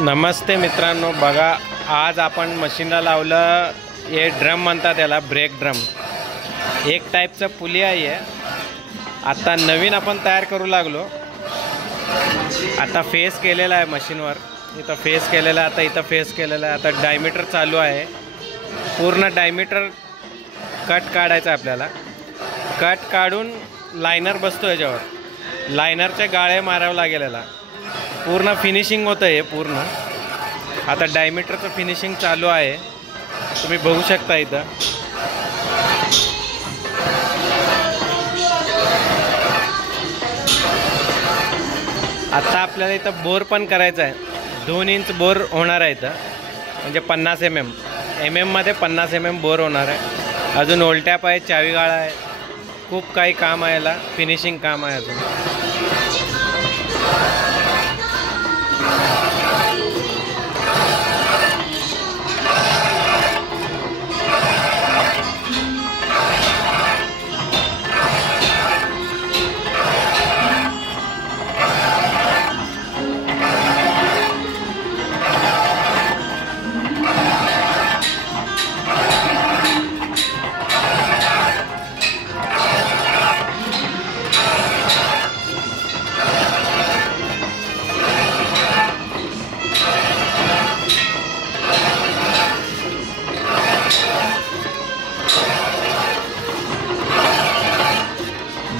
नमस्ते मित्रांनो, बघा आज आपण मशीनला लावलं हे ड्रम म्हणतात याला, ब्रेक ड्रम. एक टाईपचं पुली आहे. आता नवीन आपण तयार करू लागलो. आता फेस केलेला आहे मशीनवर, इथं फेस केलेला आहे, आता इथं फेस केलेला आहे. आता डायमीटर चालू आहे. पूर्ण डायमीटर कट काढायचं आहे आपल्याला. कट काढून लायनर बसतो याच्यावर. लायनरचे गाळे मारावं लागेल याला. पूर्ण फिनिशिंग होतं आहे पूर्ण. आता डायमीटरचं फिनिशिंग चालू आहे, तुम्ही बघू शकता इथं. आता आपल्याला इथं बोर पण करायचं आहे. 2 इंच बोर होणार आहे इथं, म्हणजे 50 mm मध्ये 50 mm बोर होणार आहे. अजून ओलटॅप आहे, चावी गाळा आहे, खूप काही काम आहे याला. फिनिशिंग काम आहे अजून.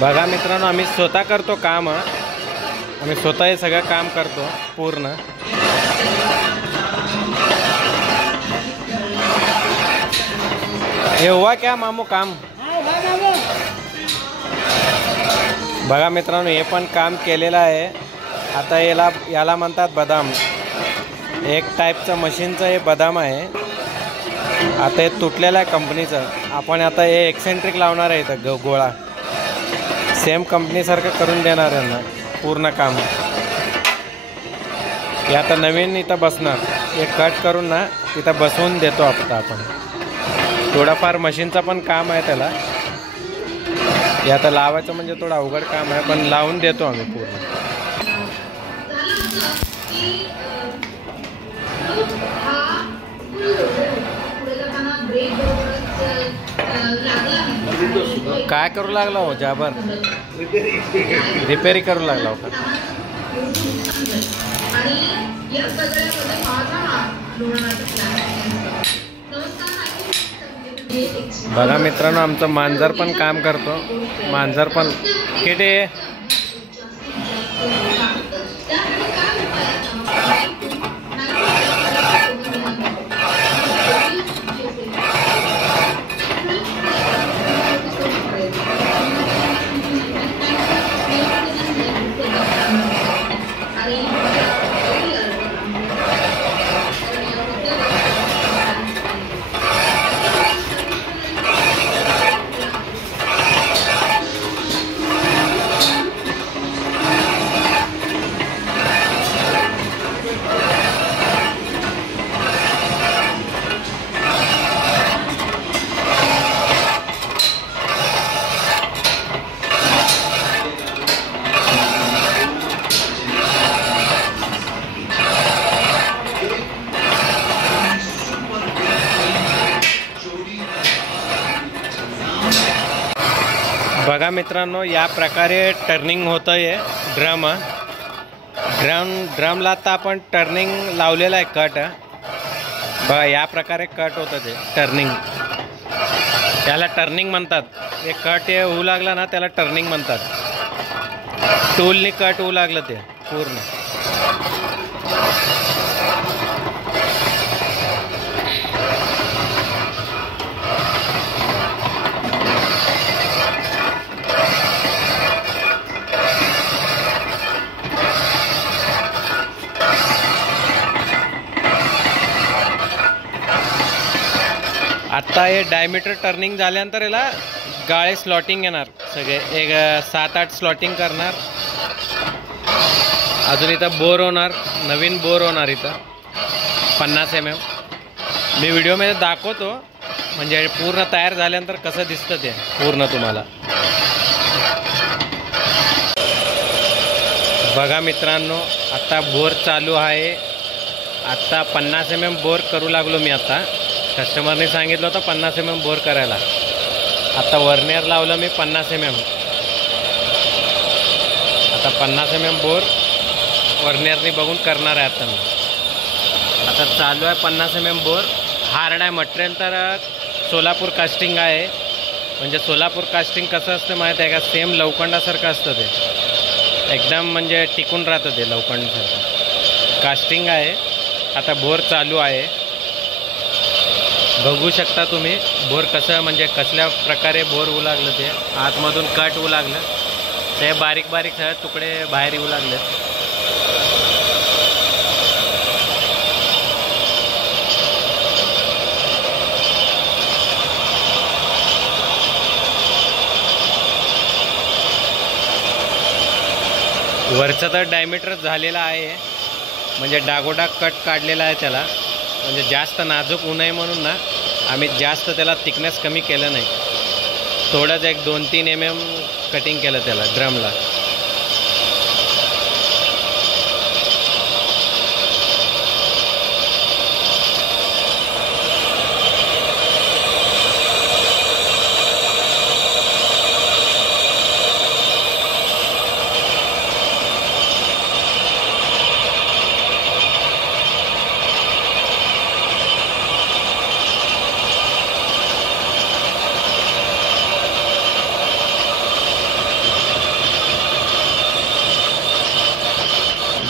बघा मित्रांनो, आम्ही स्वतः करतो काम. आम्ही स्वतः हे सगळं काम करतो पूर्ण. हे हुआ क्या मामू काम? बघा मित्रांनो, हे पण काम केलेलं आहे. आता याला म्हणतात बदाम. एक टाईपचं मशीनचं हे बदाम आहे. आता हे तुटलेलं आहे कंपनीचं. आपण आता हे एक्सेंट्रिक लावणार आहे इथं गोळा. सेम कंपनीसारखं करून देणार आहे ना पूर्ण काम. हे आता नवीन इथं बसणार. हे कट करून ना तिथं बसवून देतो आता आपण. थोडाफार मशीनचं पण काम आहे त्याला. हे आता लावायचं म्हणजे थोडं अवघड काम आहे, पण लावून देतो आम्ही पूर्ण. काय करू लागला हो जाबर? रिपेरी करू लागला हो का? बघा मित्रांनो, आमचं मांजर पण काम करतो. मांजर पण किती बघा मित्रांनो, या प्रकारे टर्निंग होतं आहे ड्रमला. आता आपण टर्निंग लावलेलं आहे कट. बघा या प्रकारे कट होतं ते टर्निंग. त्याला टर्निंग म्हणतात. हे कट हे होऊ लागलं ना त्याला टर्निंग म्हणतात. टूलनी कट होऊ लागलं ते पूर्ण. आता हे डायमीटर टर्निंग झाल्यानंतर याला गाळे स्लॉटिंग येणार. सगळे एक 7-8 स्लॉटिंग करणार. अजून इथं बोर होणार, नवीन बोर होणार इथं 50 mm. मी व्हिडिओमध्ये दाखवतो, म्हणजे पूर्ण तयार झाल्यानंतर कसं दिसतं ते पूर्ण तुम्हाला. बघा मित्रांनो, आता बोर चालू आहे. आत्ता 50 mm बोर करू लागलो मी. आता कस्टमरने सांगितलं होतं 50 mm बोर करायला. आता वर्नियर लावलं मी 50 mm. आता 50 mm बोर वर्नियरने बघून करणार आहे आता मी. आता चालू आहे 50 mm बोर. हार्ड आहे मटेरियल. तर सोलापूर कास्टिंग आहे. म्हणजे सोलापूर कास्टिंग कसं असतं माहीत आहे का? सेम लवखंडासारखं असतं ते. एकदम म्हणजे टिकून राहतं ते लवखंडासारखं. कास्टिंग आहे. आता बोर चालू आहे. बघू शकता तुम्ही बोर कसं म्हणजे कसल्या प्रकारे बोर होऊ लागलं. ते आतमधून कट होऊ लागलं. ते बारीक बारीक सगळे तुकडे बाहेर येऊ लागले. वरचा तर डायमीटर झालेला आहे. म्हणजे डागोडाग कट काढलेला आहे त्याला. म्हणजे जास्त नाजूक होऊ नये म्हणून ना आम्ही जास्त त्याला थिकनेस कमी केलं नाही. थोडंच एक 2-3 mm कटिंग केलं त्याला ड्रमला.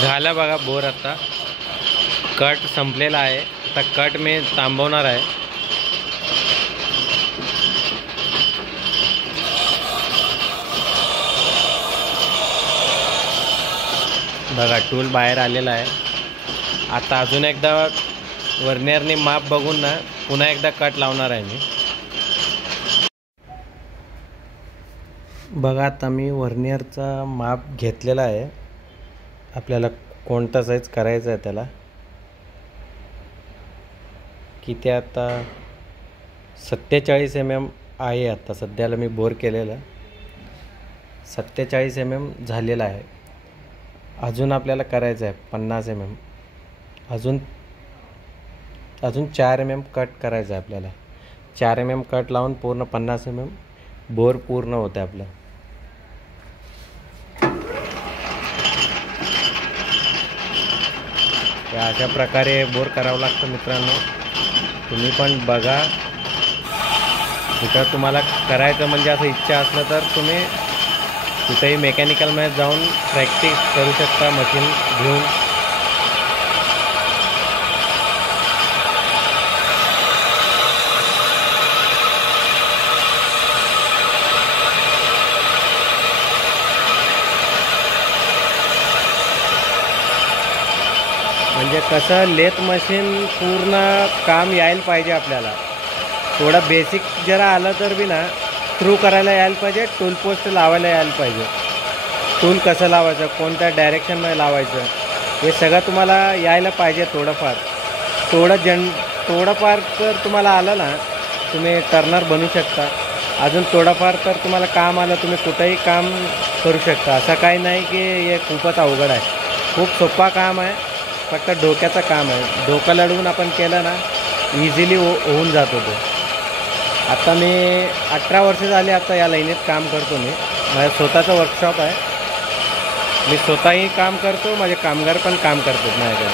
झालं बघा बोर. आता कट संपलेला आहे. आता कट मी थांबवणार आहे. बघा टूल बाहेर आलेला आहे. आता अजून एकदा वर्नियरने माप बघून ना पुन्हा एकदा कट लावणार आहे मी. बघा आता मी वर्नियरचा माप घेतलेला आहे. आपल्याला कोणता साईज करायचा आहे त्याला. किती आता 47 mm आहे. आता सध्याला मी बोर केलेलं 47 mm झालेला आहे. अजून आपल्याला करायचं आहे 50 mm. अजून 4 mm कट करायचं आहे आपल्याला. 4 mm कट लावून पूर्ण 50 mm बोर पूर्ण होते आपलं. अशा प्रकारे बोर करावं लागतं मित्रांनो. तुम्ही पण बघा. जर तुम्हाला करायचं म्हणजे असं इच्छा असलं तर तुम्ही कुठेही मेकॅनिकलमध्ये जाऊन प्रॅक्टिस करू शकता मशीन घेऊन. म्हणजे कसं लेथ मशीन पूर्ण काम यायला पाहिजे आपल्याला. थोडं बेसिक जरा आलं तर बी ना थ्रू करायला यायला पाहिजे. टूल पोस्ट लावायला यायला पाहिजे. टूल कसं लावायचं, कोणत्या डायरेक्शनमध्ये लावायचं, हे सगळं तुम्हाला यायला पाहिजे. थोडंफार तर तुम्हाला आलं ना तुम्ही टर्नर बनवू शकता. अजून थोडंफार तर तुम्हाला काम आलं तुम्ही कुठंही काम करू शकता. असं काही नाही की हे खूपच अवघड आहे. खूप सोपा काम आहे. फक्त डोक्याचं काम आहे. डोकं लढवून आपण केलं ना इझिली होऊन जातो तो. आता मी 18 वर्ष झाले आता या लाईनीत काम करतो मी. माझं स्वतःचं वर्कशॉप आहे. मी स्वतःही काम करतो. माझे कामगार पण काम करतात माझ्याकडे.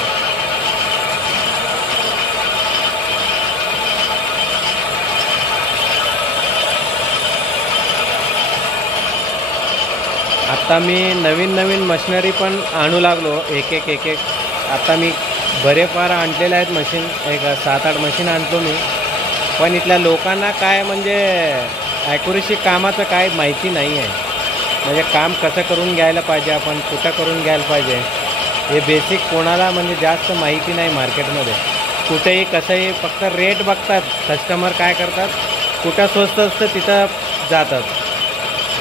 आता मी नवीन मशिनरी पण आणू लागलो. एक आता मी बरे फार आणलेले आहेत मशीन. एक 7-8 मशीन आणतो मी. पण इथल्या लोकांना काय म्हणजे ॲक्युरेसी कामाचं काय माहिती नाही आहे. म्हणजे काम कसं करून घ्यायला पाहिजे, आपण कुठं करून घ्यायला पाहिजे, हे बेसिक कोणाला म्हणजे जास्त माहिती नाही मार्केटमध्ये. कुठेही कसंही फक्त रेट बघतात. कस्टमर काय करतात, कुठं स्वस्त असतं तिथं जातात.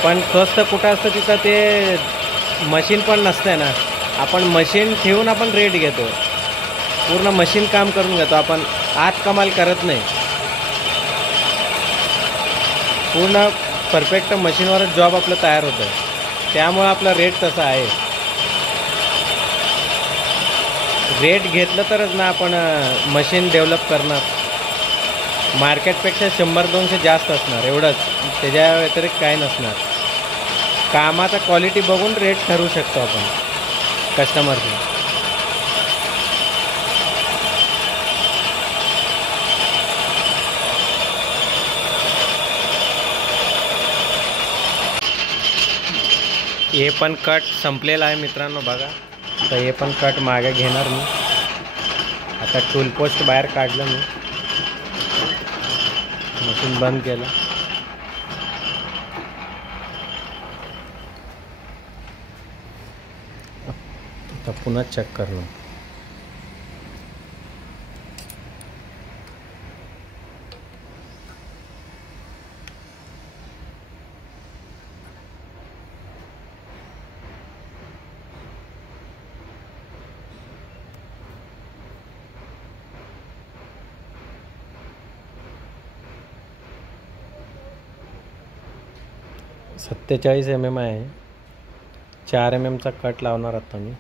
पण स्वस्त कुठं असतं तिथं ते मशीन पण नसते ना. आपण मशीन ठेवून आपण रेट घेतो. पूर्ण मशीन काम करून घेतो आपण. आत कमाल करत नाही. पूर्ण परफेक्ट मशीनवरच जॉब आपलं तयार होतं. त्यामुळे आपला रेट तसा आहे. रेट घेतलं तरच ना आपण मशीन डेव्हलप करणार. मार्केटपेक्षा 100-200 जास्त असणार एवढंच, त्याच्या व्यतिरिक्त काय नसणार. कामाचा क्वालिटी बघून रेट ठरवू शकतो आपण कस्टमरचे. हे पण कट संपलेला आहे मित्रांनो बघा. तर हे पण कट मागे घेणार मी. आता टूल पोस्ट बाहेर काढलं मी, मशीन बंद केलं. आता पुन्हा चेक करलो. $47 mm आहे. 4 mm चा कट लावणार आता मी.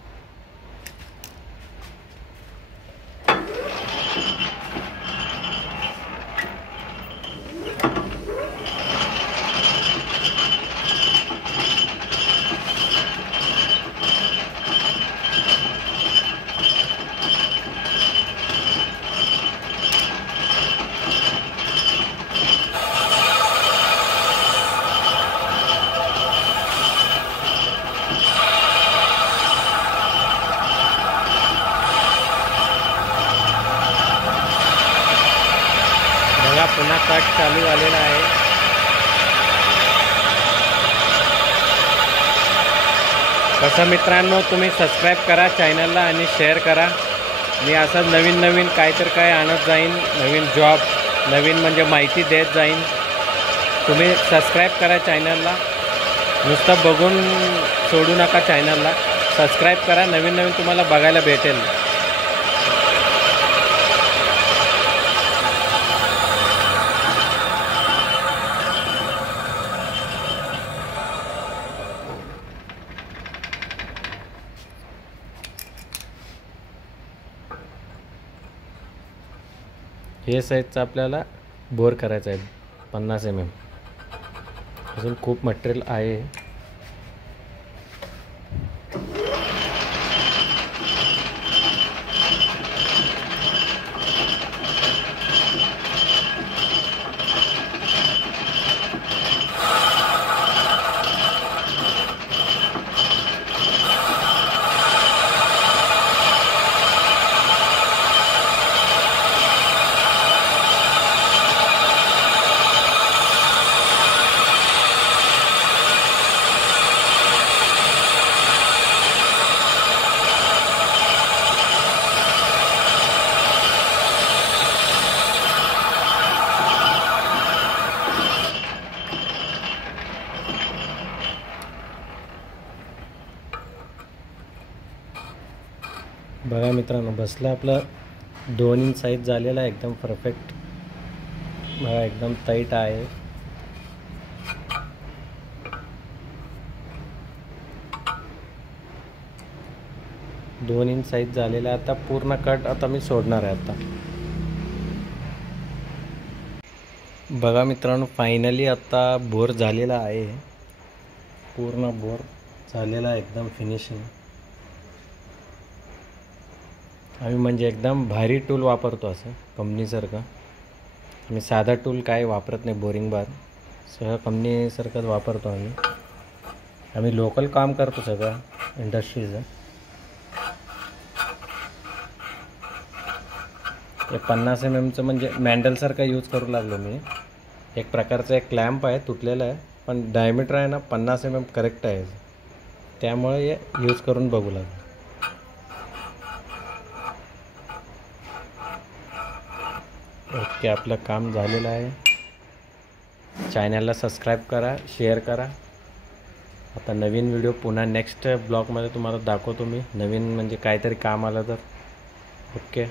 पुन्हा कट चालू झालेला आहे. कसं मित्रांनो, तुम्ही सबस्क्राईब करा चॅनलला आणि शेअर करा. मी असं नवीन काय आणत जाईन. नवीन जॉब, नवीन म्हणजे माहिती देत जाईन. तुम्ही सबस्क्राईब करा चॅनलला. नुसतं बघून सोडू नका चॅनलला. सबस्क्राईब करा, नवीन तुम्हाला बघायला भेटेल. हे साईजचं आपल्याला बोर करायचं आहे 50 mm. अजून खूप मटेरियल आहे. बघा मित्रांनो, बसलं आपलं 2 इंच साईज झालेला आहे. एकदम परफेक्ट बघा, एकदम टाईट आहे. दोन इंच साईज झालेला आहे. आता पूर्ण कट आता मी सोडणार आहे. आता बघा मित्रांनो, फायनली आता बोर झालेला आहे. पूर्ण बोर झालेला आहे, एकदम फिनिशिंग. आम्ही म्हणजे एकदम भारी टूल वापरतो असं कंपनीसारखं. आम्ही साधा टूल काय वापरत नाही. बोरिंग बार सगळं कंपनीसारखंच वापरतो आम्ही. आम्ही लोकल काम करतो सगळं इंडस्ट्रीचं. हे 50 mm म्हणजे मॅन्डलसारखं यूज करू लागलो मी. एक प्रकारचा एक क्लॅम्प आहे, तुटलेला आहे, पण डायमीटर आहे ना 50 mm करेक्ट आहे. त्यामुळे हे यूज करून बघू लागलो. ओके, आपलं काम झालेलं आहे. चॅनलला सबस्क्राईब करा, शेअर करा. आता नवीन व्हिडिओ पुन्हा नेक्स्ट ब्लॉगमध्ये तुम्हाला दाखवतो मी. नवीन म्हणजे काहीतरी काम आलं तर. ओके.